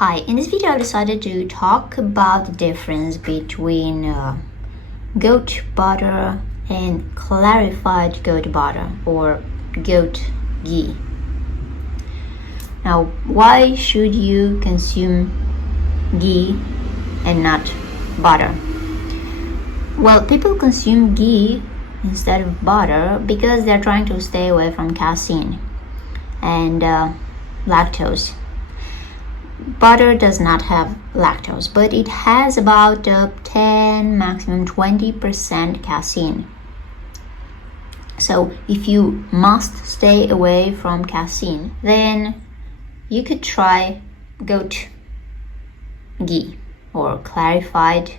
Hi, in this video I decided to talk about the difference between goat butter and clarified goat butter or goat ghee. Now, why should you consume ghee and not butter? Well, people consume ghee instead of butter because they're trying to stay away from casein and lactose. Butter does not have lactose, but it has about 10, maximum 20% casein. So if you must stay away from casein, then you could try goat ghee or clarified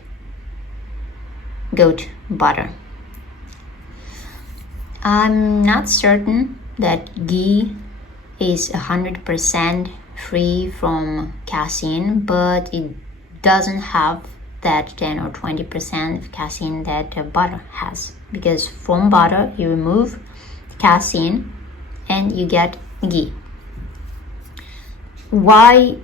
goat butter. I'm not certain that ghee is 100% free from casein, but it doesn't have that 10 or 20% of casein that butter has, because from butter you remove casein and you get ghee. Why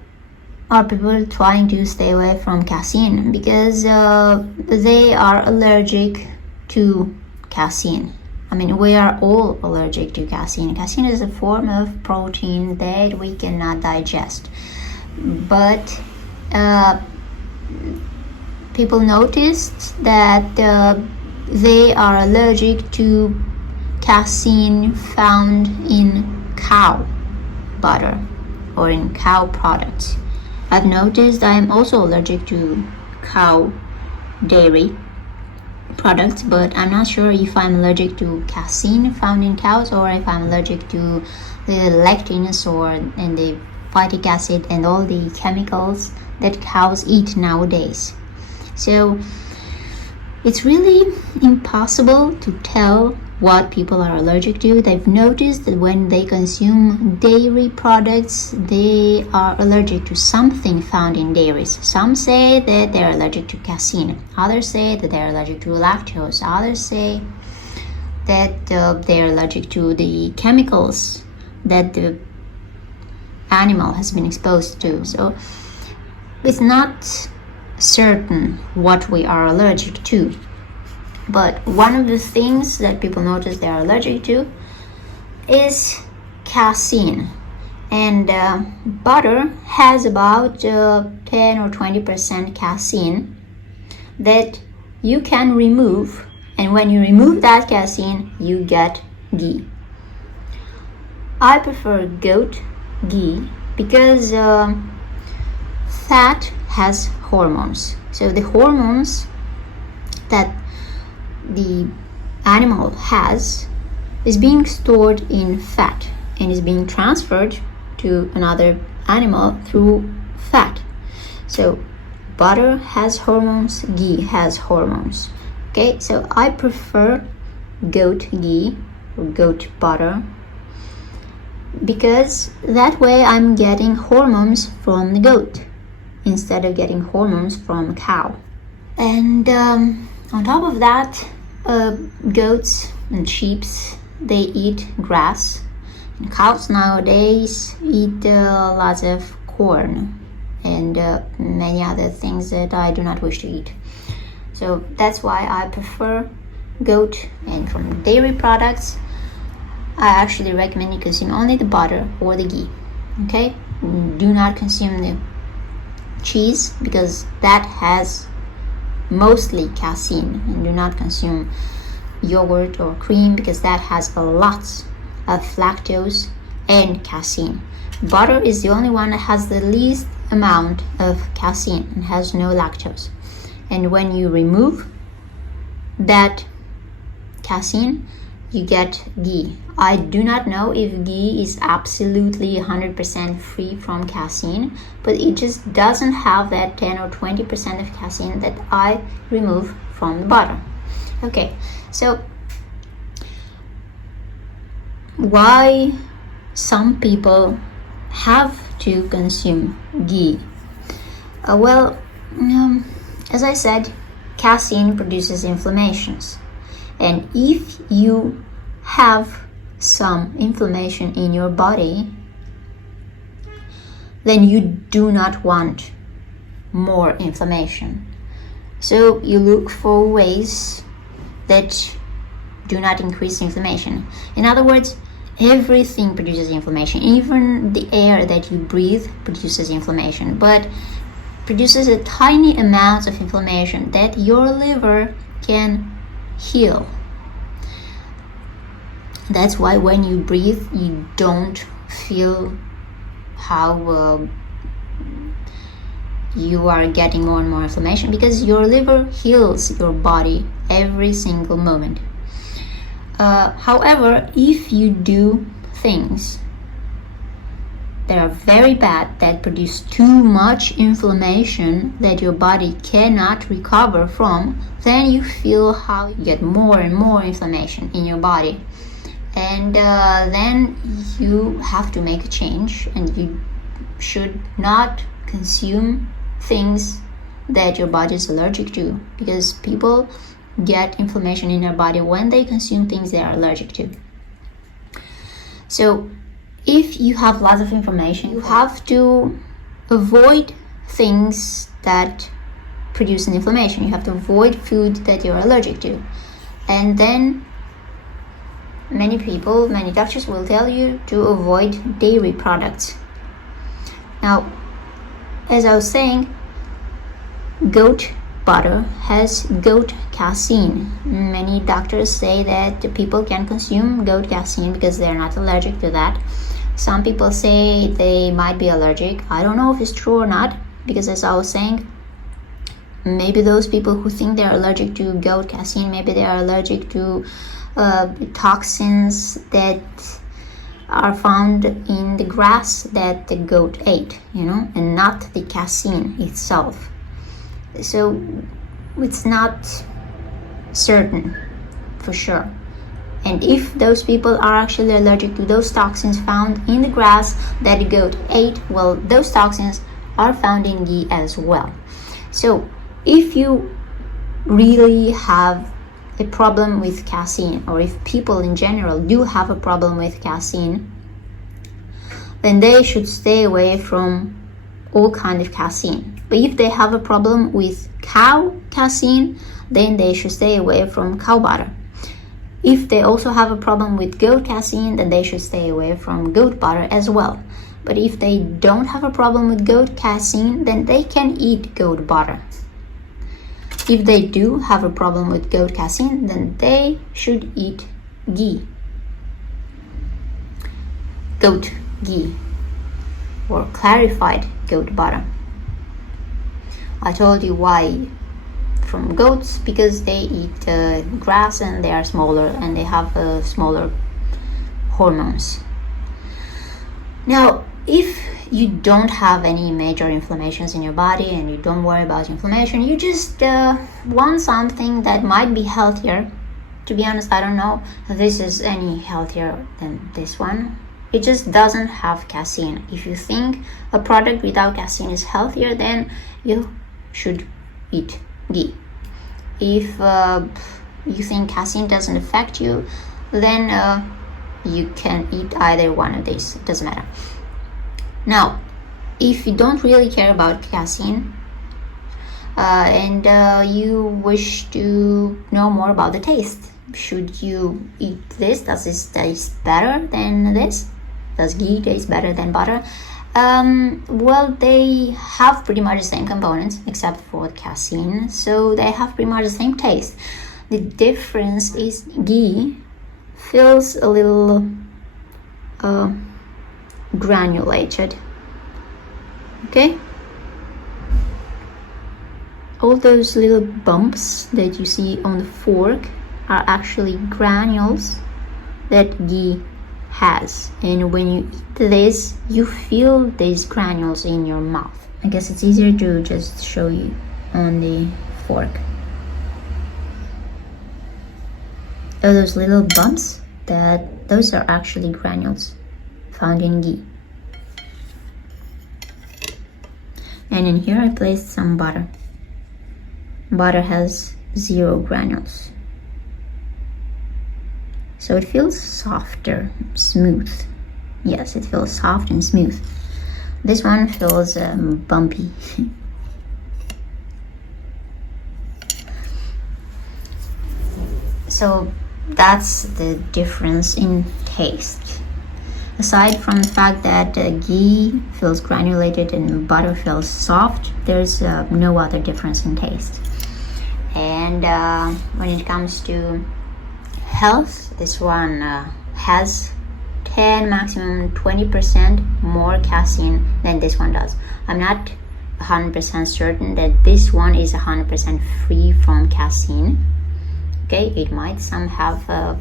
are people trying to stay away from casein? Because they are allergic to casein. I mean, we are all allergic to casein. Casein is a form of protein that we cannot digest. But people noticed that they are allergic to casein found in cow butter or in cow products. I've noticed I am also allergic to cow dairy products, but I'm not sure if I'm allergic to casein found in cows or if I'm allergic to the lectins and the phytic acid and all the chemicals that cows eat nowadays. So it's really impossible to tell what people are allergic to. They've noticed that when they consume dairy products, they are allergic to something found in dairies. Some say that they're allergic to casein. Others say that they're allergic to lactose. Others say that they're allergic to the chemicals that the animal has been exposed to. So it's not certain what we are allergic to. But one of the things that people notice they are allergic to is casein. And butter has about 10 or 20% casein that you can remove. And when you remove that casein, you get ghee. I prefer goat ghee because fat has hormones. So the hormones that the animal has is being stored in fat and is being transferred to another animal through fat. So butter has hormones, ghee has hormones. Okay, so I prefer goat ghee or goat butter because that way I'm getting hormones from the goat instead of getting hormones from a cow. And on top of that, goats and sheep, they eat grass, and cows nowadays eat lots of corn and many other things that I do not wish to eat. So that's why I prefer goat. And from dairy products, I actually recommend you consume only the butter or the ghee. Okay, do not consume the cheese because that has mostly casein, and do not consume yogurt or cream because that has a lot of lactose and casein. Butter is the only one that has the least amount of casein and has no lactose. And when you remove that casein, you get ghee. I do not know if ghee is absolutely 100% free from casein, but it just doesn't have that 10 or 20% of casein that I remove from the butter. Okay, so why some people have to consume ghee? As I said, casein produces inflammations. And if you have some inflammation in your body, then you do not want more inflammation. So you look for ways that do not increase inflammation. In other words, everything produces inflammation. Even the air that you breathe produces inflammation, but produces a tiny amount of inflammation that your liver can heal. That's why when you breathe, you don't feel how you are getting more and more inflammation, because your liver heals your body every single moment. However, if you do things that are very bad, that produce too much inflammation that your body cannot recover from, then you feel how you get more and more inflammation in your body. And then you have to make a change, and you should not consume things that your body is allergic to, because people get inflammation in their body when they consume things they are allergic to. So if you have lots of inflammation, you have to avoid things that produce an inflammation. You have to avoid food that you're allergic to. And then many doctors will tell you to avoid dairy products. Now, as I was saying, goat butter has goat casein. Many doctors say that people can consume goat casein because they're not allergic to that. Some people say they might be allergic. I don't know if it's true or not, because as I was saying, maybe those people who think they're allergic to goat casein, maybe they are allergic to toxins that are found in the grass that the goat ate, and not the casein itself. So it's not certain for sure. And if those people are actually allergic to those toxins found in the grass that the goat ate, well, those toxins are found in ghee as well. So if you really have a problem with casein, or if people in general do have a problem with casein, then they should stay away from all kind of casein. But if they have a problem with cow casein, then they should stay away from cow butter. If they also have a problem with goat casein, then they should stay away from goat butter as well. But if they don't have a problem with goat casein, then they can eat goat butter. If they do have a problem with goat casein, then they should eat ghee. Goat ghee, or clarified goat butter. I told you why from goats, because they eat grass and they are smaller and they have smaller hormones. Now, if you don't have any major inflammations in your body and you don't worry about inflammation, you just want something that might be healthier. To be honest, I don't know if this is any healthier than this one. It just doesn't have casein. If you think a product without casein is healthier, then you should eat ghee. If you think casein doesn't affect you, then you can eat either one of these. It doesn't matter. Now, if you don't really care about casein and you wish to know more about the taste, should you eat this? Does this taste better than this? Does ghee taste better than butter? Well, they have pretty much the same components except for casein, so they have pretty much the same taste. The difference is ghee feels a little granulated. Okay? All those little bumps that you see on the fork are actually granules that ghee has, and when you eat this, you feel these granules in your mouth. I guess it's easier to just show you on the fork. All those little bumps, those are actually granules found in ghee. And in here I placed some butter. Butter has 0 granules. So it feels softer, smooth. Yes, it feels soft and smooth. This one feels bumpy. So that's the difference in taste. Aside from the fact that ghee feels granulated and butter feels soft, there's no other difference in taste. And when it comes to health, this one has 10, maximum 20% more casein than this one does. I'm not 100% certain that this one is 100% free from casein. Okay, it might some have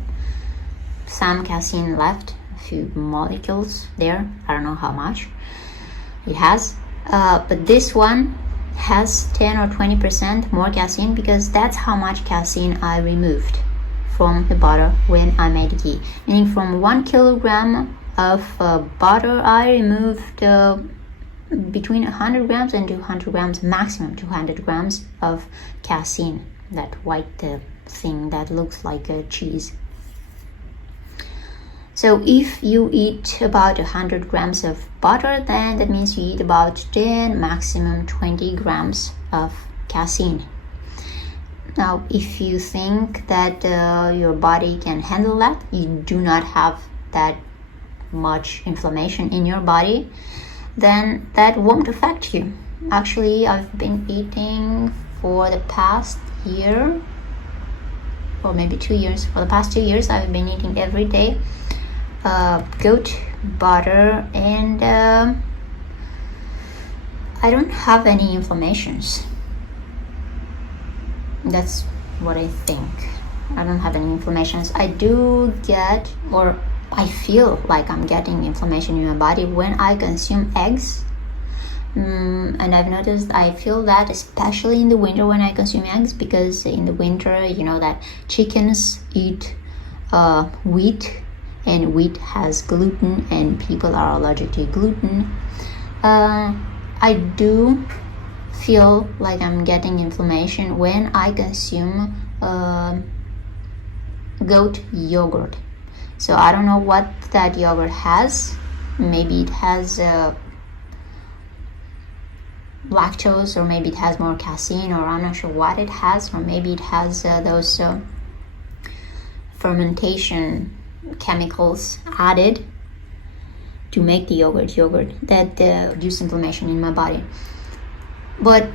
some casein left, a few molecules there. I don't know how much it has, but this one has 10 or 20% more casein because that's how much casein I removed from the butter when I made ghee. Meaning from 1 kilogram of butter, I removed between 100 grams and 200 grams, maximum 200 grams of casein, that white thing that looks like a cheese. So if you eat about 100 grams of butter, then that means you eat about 10, maximum 20 grams of casein. Now, if you think that your body can handle that, you do not have that much inflammation in your body, then that won't affect you. Actually, I've been eating for the past year, or maybe 2 years. For the past 2 years, I've been eating every day goat butter, and I don't have any inflammations. That's what I think. I don't have any inflammations. I do get, or I feel like I'm getting inflammation in my body when I consume eggs. And I've noticed I feel that especially in the winter when I consume eggs, because in the winter, you know that chickens eat wheat, and wheat has gluten, and people are allergic to gluten. I do feel like I'm getting inflammation when I consume goat yogurt. So I don't know what that yogurt has. Maybe it has lactose, or maybe it has more casein, or I'm not sure what it has, or maybe it has those fermentation chemicals added to make the yogurt that reduce inflammation in my body. But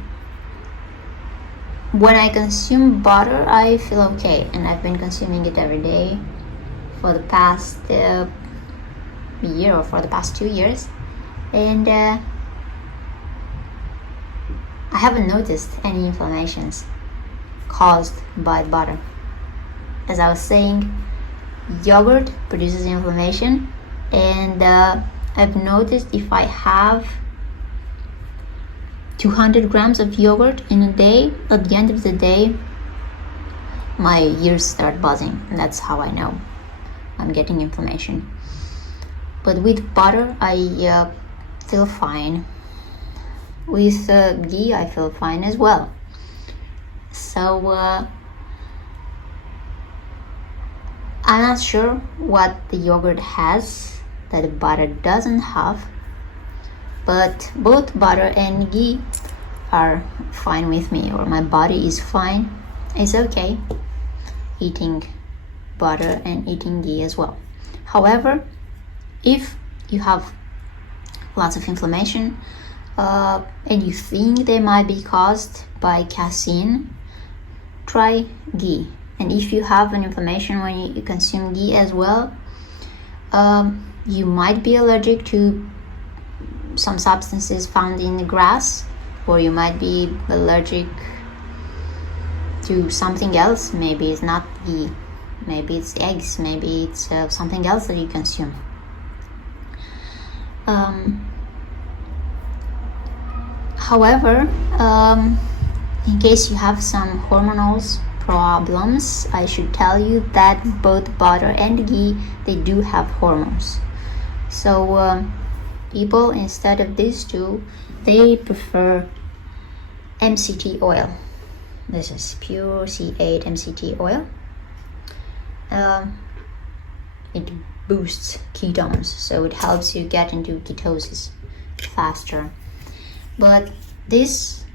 when I consume butter, I feel okay, and I've been consuming it every day for the past year, or for the past 2 years, and I haven't noticed any inflammations caused by butter. As I was saying, yogurt produces inflammation, and I've noticed if I have 200 grams of yogurt in a day, at the end of the day my ears start buzzing, and that's how I know I'm getting inflammation. But with butter I feel fine. With ghee I feel fine as well. So I'm not sure what the yogurt has that the butter doesn't have, but both butter and ghee are fine with me, or my body is fine. It's okay eating butter and eating ghee as well. However, if you have lots of inflammation and you think they might be caused by casein, try ghee. And if you have an inflammation when you consume ghee as well, you might be allergic to some substances found in the grass, or you might be allergic to something else. Maybe it's not ghee, maybe it's eggs, maybe it's something else that you consume. However, in case you have some hormonal problems, I should tell you that both butter and ghee, they do have hormones. So people, instead of these two, they prefer MCT oil. This is pure C8 MCT oil. It boosts ketones, so it helps you get into ketosis. faster. But this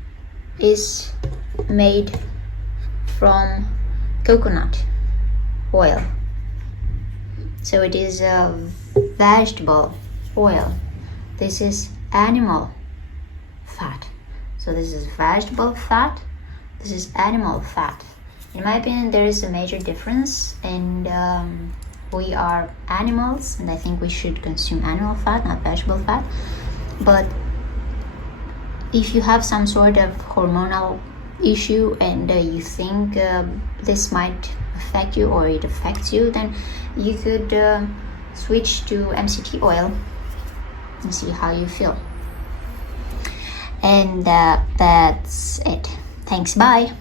is made from coconut oil, so it is a vegetable oil. This is animal fat. So this is vegetable fat, this is animal fat. In my opinion, there is a major difference, and we are animals, and I think we should consume animal fat, not vegetable fat. But if you have some sort of hormonal issue and you think this might affect you, or it affects you, then you could switch to MCT oil and see how you feel. And that's it. Thanks, bye.